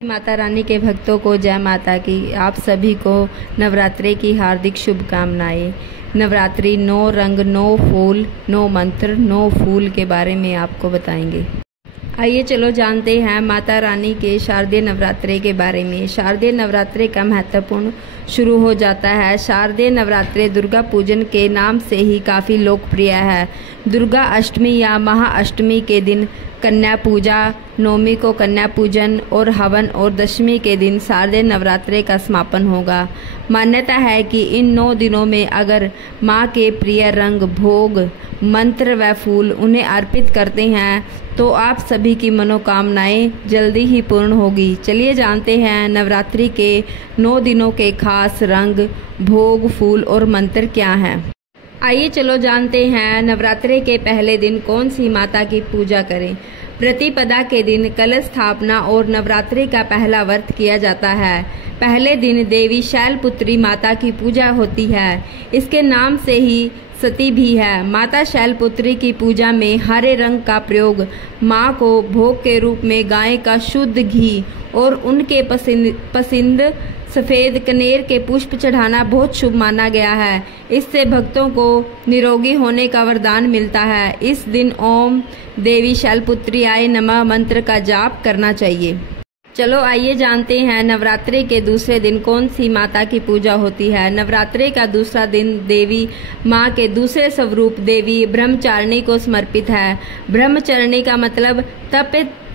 माता रानी के भक्तों को जय माता की। आप सभी को नवरात्रि की हार्दिक शुभकामनाएं। नवरात्रि 9 रंग 9 फूल 9 मंत्र 9 फूल के बारे में आपको बताएंगे। आइए चलो जानते हैं माता रानी के शारदीय नवरात्रि के बारे में। शारदीय नवरात्रि का महत्वपूर्ण शुरू हो जाता है। शारदीय नवरात्रि दुर्गा पूजन के नाम से ही काफ़ी लोकप्रिय है। दुर्गा अष्टमी या महाअष्टमी के दिन कन्या पूजा, नवमी को कन्या पूजन और हवन और दशमी के दिन शारदीय नवरात्रि का समापन होगा। मान्यता है कि इन 9 दिनों में अगर माँ के प्रिय रंग, भोग, मंत्र व फूल उन्हें अर्पित करते हैं तो आप सभी की मनोकामनाएं जल्दी ही पूर्ण होगी। चलिए जानते हैं नवरात्रि के 9 दिनों के खास रंग, भोग, फूल और मंत्र क्या हैं। आइए चलो जानते हैं नवरात्रि के पहले दिन कौन सी माता की पूजा करें। प्रतिपदा के दिन कलश स्थापना और नवरात्रि का पहला व्रत किया जाता है। पहले दिन देवी शैलपुत्री माता की पूजा होती है। इसके नाम से ही सती भी है। माता शैलपुत्री की पूजा में हरे रंग का प्रयोग, माँ को भोग के रूप में गाय का शुद्ध घी और उनके पसंद सफेद कनेर के पुष्प चढ़ाना बहुत शुभ माना गया है। इससे भक्तों को निरोगी होने का वरदान मिलता है। इस दिन ओम देवी शैलपुत्री आय नमः मंत्र का जाप करना चाहिए। चलो आइए जानते हैं नवरात्रि के दूसरे दिन कौन सी माता की पूजा होती है। नवरात्रि का दूसरा दिन देवी माँ के दूसरे स्वरूप देवी ब्रह्मचारिणी को समर्पित है। ब्रह्मचारिणी का मतलब तप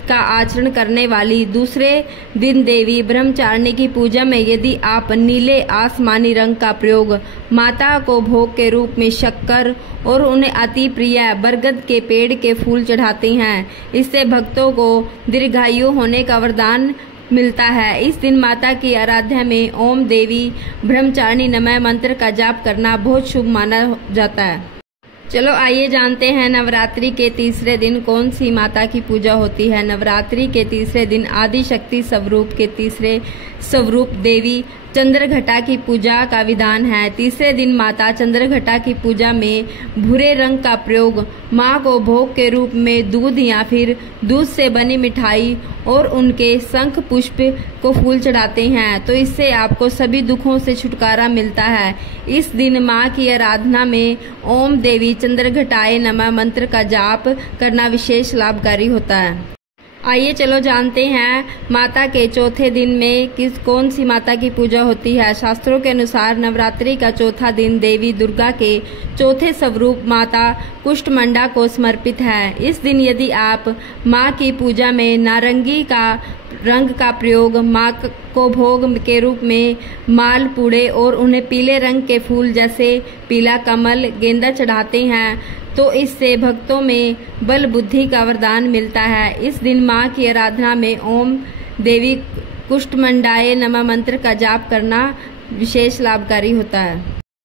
का आचरण करने वाली। दूसरे दिन देवी ब्रह्मचारिणी की पूजा में यदि आप नीले आसमानी रंग का प्रयोग माता को भोग के रूप में शक्कर और उन्हें अति प्रिय बरगद के पेड़ के फूल चढ़ाते हैं, इससे भक्तों को दीर्घायु होने का वरदान मिलता है। इस दिन माता की आराधना में ओम देवी ब्रह्मचारिणी नमः मंत्र का जाप करना बहुत शुभ माना जाता है। चलो आइए जानते हैं नवरात्रि के तीसरे दिन कौन सी माता की पूजा होती है। नवरात्रि के तीसरे दिन आदि शक्ति स्वरूप के तीसरे स्वरूप देवी चंद्रघटा की पूजा का विधान है। तीसरे दिन माता चंद्रघटा की पूजा में भूरे रंग का प्रयोग माँ को भोग के रूप में दूध या फिर दूध से बनी मिठाई और उनके शंख पुष्प को फूल चढ़ाते हैं, तो इससे आपको सभी दुखों से छुटकारा मिलता है। इस दिन माँ की आराधना में ओम देवी चंद्रघटाय नमः मंत्र का जाप करना विशेष लाभकारी होता है। आइए चलो जानते हैं माता के चौथे दिन में कौन सी माता की पूजा होती है। शास्त्रों के अनुसार नवरात्रि का चौथा दिन देवी दुर्गा के चौथे स्वरूप माता कुष्ठमंडा को समर्पित है। इस दिन यदि आप माँ की पूजा में नारंगी का रंग का प्रयोग माँ को भोग के रूप में माल पूड़े और उन्हें पीले रंग के फूल जैसे पीला कमल, गेंदा चढ़ाते हैं तो इससे भक्तों में बल बुद्धि का वरदान मिलता है। इस दिन माँ की आराधना में ओम देवी कुष्ठमंडाय नमः मंत्र का जाप करना विशेष लाभकारी होता है।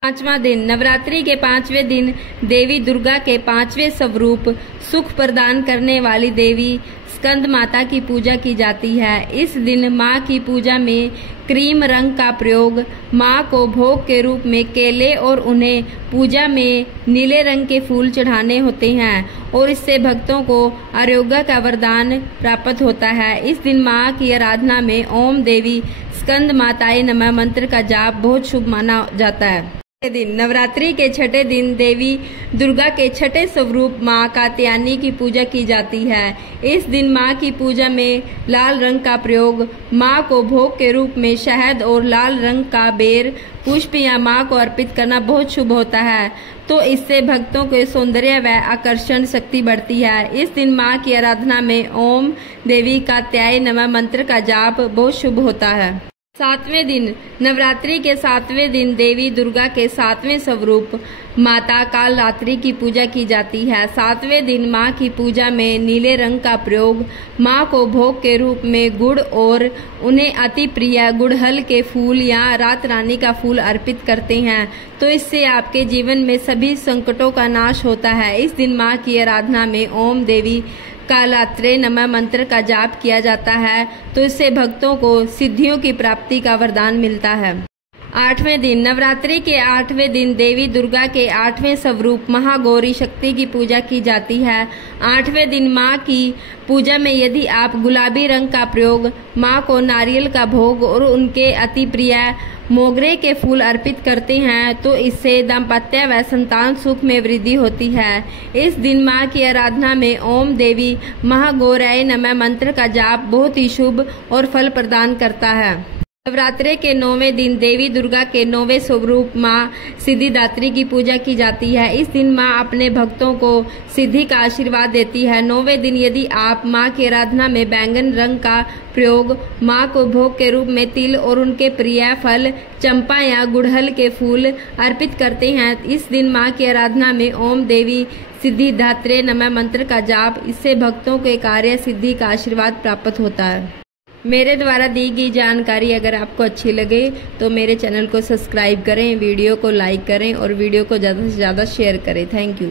पांचवां दिन नवरात्रि के 5वें दिन देवी दुर्गा के 5वें स्वरूप सुख प्रदान करने वाली देवी स्कंद माता की पूजा की जाती है। इस दिन माँ की पूजा में क्रीम रंग का प्रयोग माँ को भोग के रूप में केले और उन्हें पूजा में नीले रंग के फूल चढ़ाने होते हैं और इससे भक्तों को आरोग्य का वरदान प्राप्त होता है। इस दिन माँ की आराधना में ओम देवी स्कंद माताए नमः मंत्र का जाप बहुत शुभ माना जाता है। दिन नवरात्रि के छठे दिन देवी दुर्गा के छठे स्वरूप माँ कात्यायनी की पूजा की जाती है। इस दिन माँ की पूजा में लाल रंग का प्रयोग माँ को भोग के रूप में शहद और लाल रंग का बेर पुष्प या माँ को अर्पित करना बहुत शुभ होता है, तो इससे भक्तों के सौंदर्य व आकर्षण शक्ति बढ़ती है। इस दिन माँ की आराधना में ओम देवी कात्याय नमः मंत्र का जाप बहुत शुभ होता है। 7वें दिन नवरात्रि के 7वें दिन देवी दुर्गा के 7वें स्वरूप माता कालरात्रि की पूजा की जाती है। 7वें दिन माँ की पूजा में नीले रंग का प्रयोग माँ को भोग के रूप में गुड़ और उन्हें अति प्रिय गुड़हल के फूल या रात रानी का फूल अर्पित करते हैं, तो इससे आपके जीवन में सभी संकटों का नाश होता है। इस दिन माँ की आराधना में ओम देवी कालरात्रे नमः मंत्र का जाप किया जाता है, तो इससे भक्तों को सिद्धियों की प्राप्ति का वरदान मिलता है। 8वें दिन नवरात्रि के 8वें दिन देवी दुर्गा के 8वें स्वरूप महागौरी शक्ति की पूजा की जाती है। 8वें दिन माँ की पूजा में यदि आप गुलाबी रंग का प्रयोग, माँ को नारियल का भोग और उनके अति प्रिय मोगरे के फूल अर्पित करते हैं तो इससे दाम्पत्य व संतान सुख में वृद्धि होती है। इस दिन माँ की आराधना में ओम देवी महागौराय नमः मंत्र का जाप बहुत ही शुभ और फल प्रदान करता है। नवरात्रि के 9वें दिन देवी दुर्गा के 9वें स्वरूप माँ सिद्धिदात्री की पूजा की जाती है। इस दिन माँ अपने भक्तों को सिद्धि का आशीर्वाद देती है। 9वें दिन यदि आप माँ की आराधना में बैंगन रंग का प्रयोग, माँ को भोग के रूप में तिल और उनके प्रिय फल चंपा या गुड़हल के फूल अर्पित करते हैं, इस दिन माँ की आराधना में ओम देवी सिद्धिदात्रे नमः मंत्र का जाप, इससे भक्तों के कार्य सिद्धि का आशीर्वाद प्राप्त होता है। मेरे द्वारा दी गई जानकारी अगर आपको अच्छी लगे तो मेरे चैनल को सब्सक्राइब करें, वीडियो को लाइक करें और वीडियो को ज़्यादा से ज़्यादा शेयर करें। Thank you.